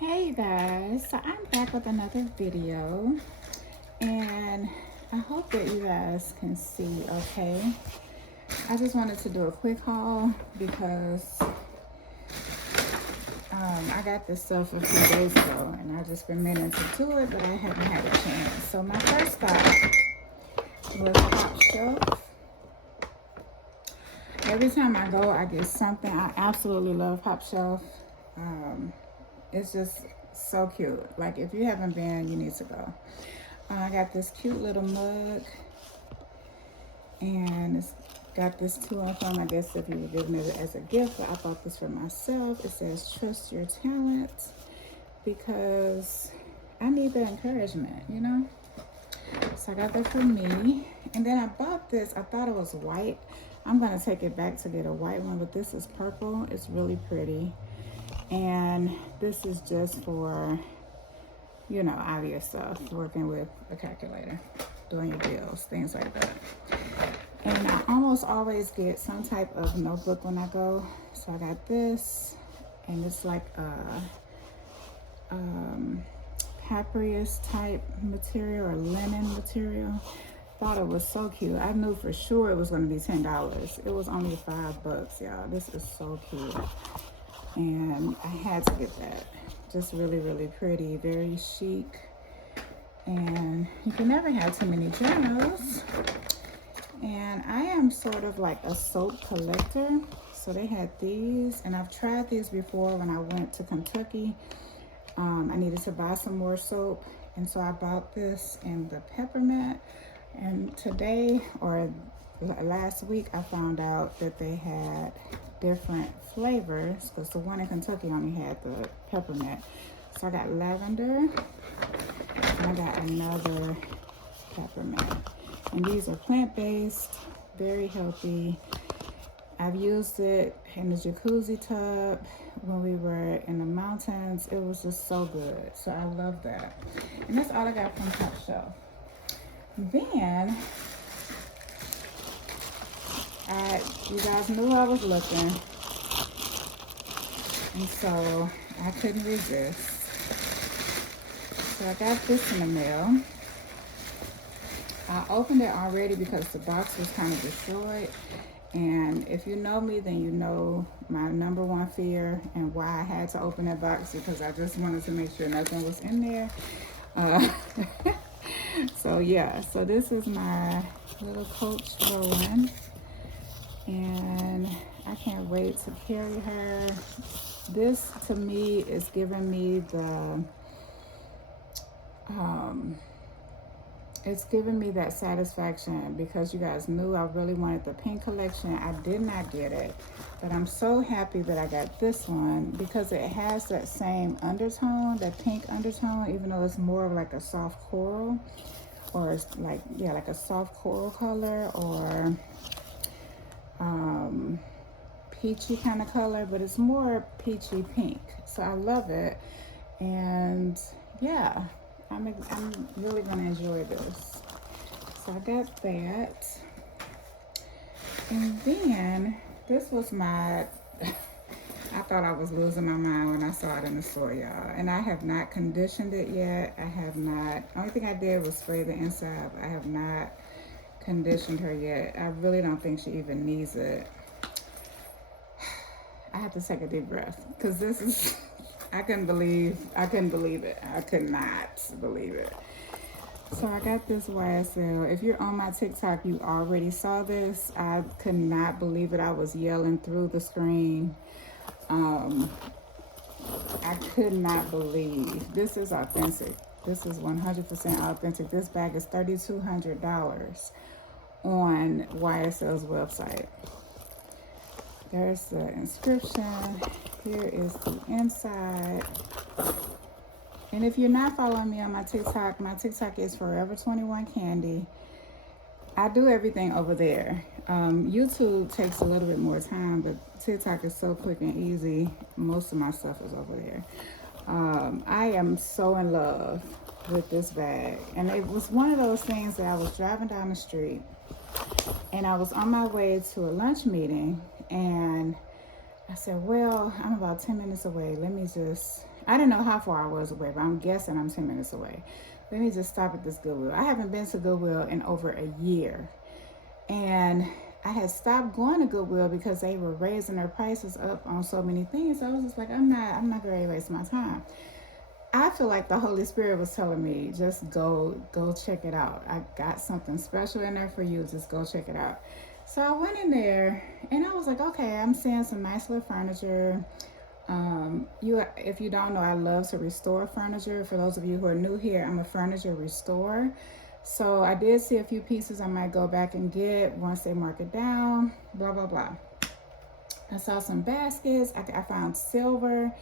Hey guys, so I'm back with another video and I hope that you guys can see okay. I just wanted to do a quick haul because I got this stuff a few days ago and I just been meaning to do it, but I haven't had a chance. So my first stop was Top Shelf. Every time I go, I get something. I absolutely love Top Shelf. It's just so cute. Like if you haven't been, you need to go. I got this cute little mug, and it's got this to and from. I guess if you were giving it as a gift, but I bought this for myself. It says "Trust your talent" because I need the encouragement, you know. So I got that for me, and then I bought this. I thought it was white. I'm gonna take it back to get a white one, but this is purple. It's really pretty, and this is just for obvious stuff, working with a calculator, doing your bills, things like that. And I almost always get some type of notebook when I go. So I got this, and it's like a papyrus type material or linen material. Thought it was so cute. I knew for sure it was going to be $10. It was only $5, y'all. This is so cute, and I had to get that. Just really, really pretty, very chic. And you can never have too many journals. And I am sort of like a soap collector. So they had these, and I've tried these before when I went to Kentucky. I needed to buy some more soap, and so I bought this in the peppermint. And today, or last week, I found out that they had different flavors because the one in Kentucky only had the peppermint. So I got lavender, and I got another peppermint. And these are plant-based, very healthy. I've used it in the jacuzzi tub when we were in the mountains. It was just so good. So I love that. And that's all I got from Top Shelf. Then, you guys knew I was looking. And so I couldn't resist. So I got this in the mail. I opened it already because the box was kind of destroyed. And if you know me, then you know my number one fear and why I had to open that box, because I just wanted to make sure nothing was in there. So yeah, so this is my little Coach Rowan, and I can't wait to carry her. This to me is giving me it's giving me that satisfaction, because you guys knew I really wanted the pink collection. I did not get it, but I'm so happy that I got this one because it has that same undertone, that pink undertone, even though it's more of like a soft coral, or it's like, yeah, like a soft coral color, or peachy kind of color, but it's more peachy pink. So I love it, and yeah, I'm really gonna enjoy this. So I got that, and then this was my I thought I was losing my mind when I saw it in the store, y'all. And I have not conditioned it yet. I have not. Only thing I did was spray the inside. I have not conditioned her yet. I really don't think she even needs it. I have to take a deep breath because this is I couldn't believe it. I could not believe it. So I got this YSL. If you're on my TikTok, you already saw this. I could not believe it. I was yelling through the screen. I could not believe. This is authentic. This is 100% authentic. This bag is $3,200 on YSL's website. There's the inscription. Here is the inside. And if you're not following me on my TikTok is Forever 21 Candy. I do everything over there. YouTube takes a little bit more time, but TikTok is so quick and easy. Most of my stuff is over there. I am so in love with this bag. And it was one of those things that I was driving down the street, and I was on my way to a lunch meeting, and I said, well, I'm about 10 minutes away. Let me just, I didn't know how far I was away, but I'm guessing I'm 10 minutes away. Let me just stop at this Goodwill. I haven't been to Goodwill in over a year. And I had stopped going to Goodwill because they were raising their prices up on so many things. So I was just like, I'm not going to waste my time. I feel like the Holy Spirit was telling me, just go check it out. I got something special in there for you. Just go check it out. So I went in there and I was like, okay, I'm seeing some nice little furniture. If you don't know, I love to restore furniture. For those of you who are new here, I'm a furniture restorer. So I did see a few pieces I might go back and get once they mark it down, blah, blah, blah. I saw some baskets. I found silver,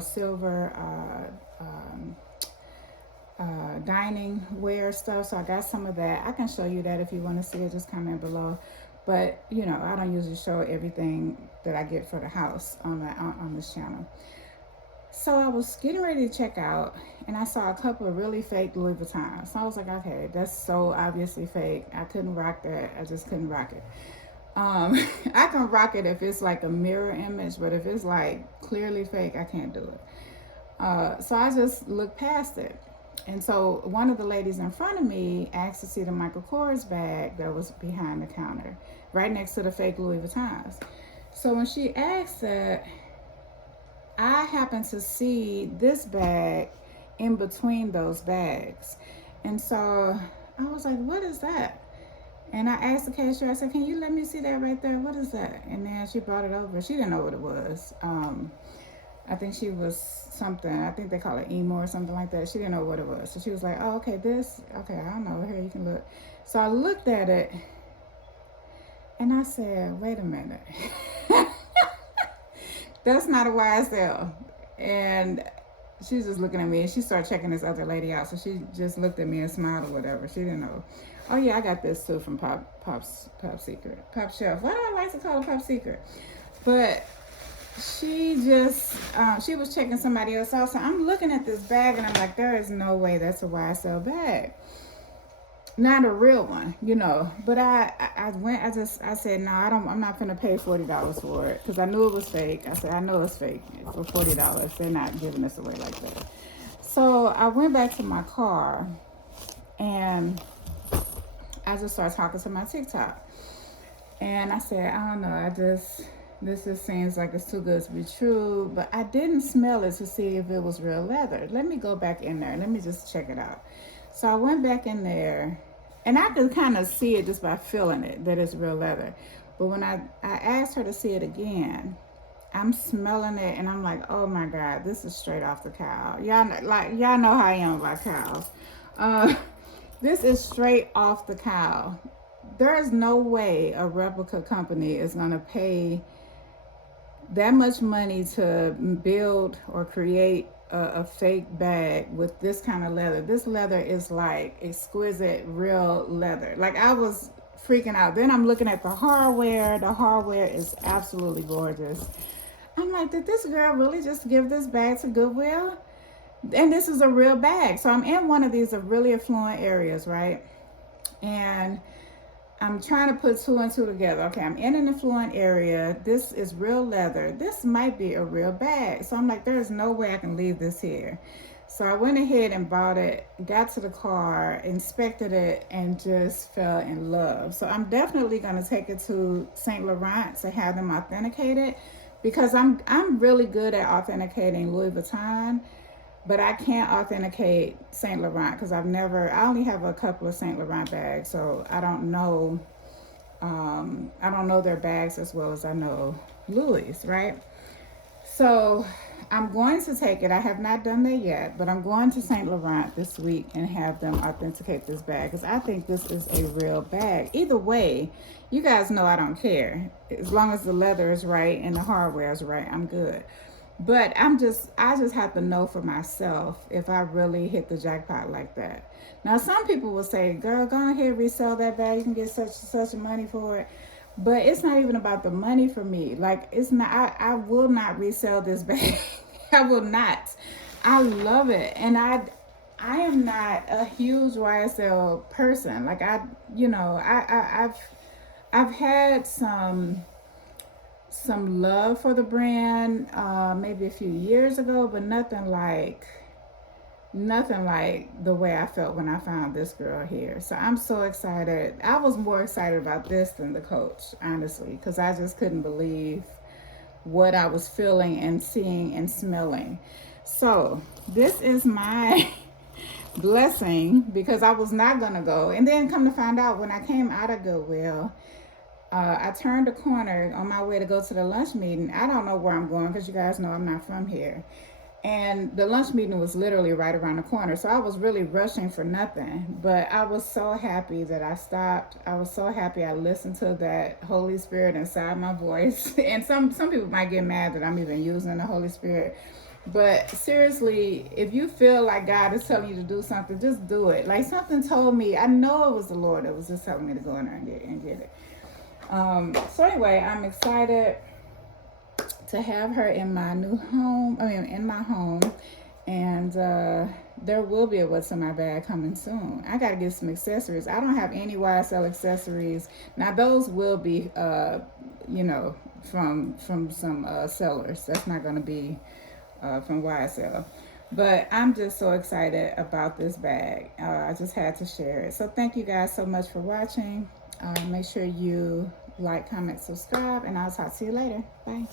silver dining ware stuff. So I got some of that. I can show you that if you want to see it, just comment below. But, I don't usually show everything that I get for the house on this channel. So I was getting ready to check out, and I saw a couple of really fake Louis Vuittons. So I was like, okay, that's so obviously fake. I couldn't rock that. I just couldn't rock it. I can rock it if it's like a mirror image, but if it's like clearly fake, I can't do it. So I just looked past it. And so one of the ladies in front of me asked to see the Michael Kors bag that was behind the counter, right next to the fake Louis Vuittons. So when she asked that, I happened to see this bag in between those bags. And so I was like, what is that? And I asked the cashier, I said, can you let me see that right there? What is that? And then she brought it over. She didn't know what it was. I think she was something, I think they call it emo or something like that. She didn't know what it was. So she was like, oh, okay, I don't know. Here, you can look. So I looked at it and I said, wait a minute. That's not a YSL. And she's just looking at me, and she started checking this other lady out. So she just looked at me and smiled or whatever. She didn't know. Oh yeah, I got this too from Pop Secret. Pop Shelf. Why do I like to call it Pop Secret? But she just, she was checking somebody else out. So I'm looking at this bag and I'm like, there is no way that's a YSL bag. Not a real one, But I said, no, I'm not gonna pay $40 for it, because I knew it was fake. I said, I know it's fake for $40. They're not giving this away like that. So I went back to my car and I just started talking to my TikTok. And I said, I don't know, this just seems like it's too good to be true, but I didn't smell it to see if it was real leather. Let me go back in there. Let me just check it out. So I went back in there, and I could kind of see it just by feeling it, that it's real leather. But when I asked her to see it again, I'm smelling it, and I'm like, oh my God, this is straight off the cow. Y'all know how I am about cows. This is straight off the cow. There is no way a replica company is going to pay that much money to build or create a fake bag with this kind of leather. This leather is like exquisite, real leather. Like, I was freaking out. Then I'm looking at the hardware. The hardware is absolutely gorgeous. I'm like, did this girl really just give this bag to Goodwill? And this is a real bag. So I'm in one of these really affluent areas, right? And I'm trying to put two and two together. Okay, I'm in an affluent area. This is real leather. This might be a real bag. So I'm like, there's no way I can leave this here. So I went ahead and bought it, got to the car, inspected it, and just fell in love. So I'm definitely going to take it to Saint Laurent to have them authenticate it, because I'm really good at authenticating Louis Vuitton, but I can't authenticate Saint Laurent because I only have a couple of Saint Laurent bags, so I don't know their bags as well as I know Louis, right? So I'm going to take it. I have not done that yet, but I'm going to Saint Laurent this week and have them authenticate this bag, because I think this is a real bag. Either way, you guys know I don't care. As long as the leather is right and the hardware is right, I'm good. But I just have to know for myself if I really hit the jackpot like that. Now, some people will say, girl, go ahead, resell that bag. You can get such money for it. But it's not even about the money for me. Like, it's not, I will not resell this bag. I will not. I love it. And I am not a huge YSL person. Like, I've had some some love for the brand maybe a few years ago, but nothing like the way I felt when I found this girl here. So I'm so excited. I was more excited about this than the Coach, honestly, because I just couldn't believe what I was feeling and seeing and smelling. So this is my blessing, because I was not gonna go, and then come to find out, when I came out of Goodwill, I turned a corner on my way to go to the lunch meeting. I don't know where I'm going, because you guys know I'm not from here. And the lunch meeting was literally right around the corner. So I was really rushing for nothing. But I was so happy that I stopped. I was so happy I listened to that Holy Spirit inside my voice. And some people might get mad that I'm even using the Holy Spirit. But seriously, if you feel like God is telling you to do something, just do it. Like, something told me, I know it was the Lord that was just telling me to go in there and get it. So anyway, I'm excited to have her in my new home. In my home. And there will be a what's in my bag coming soon. I got to get some accessories. I don't have any YSL accessories. Now those will be, from some sellers. That's not going to be from YSL. But I'm just so excited about this bag. I just had to share it. So thank you guys so much for watching. Make sure you like, comment, subscribe, and I'll talk to you later. Bye.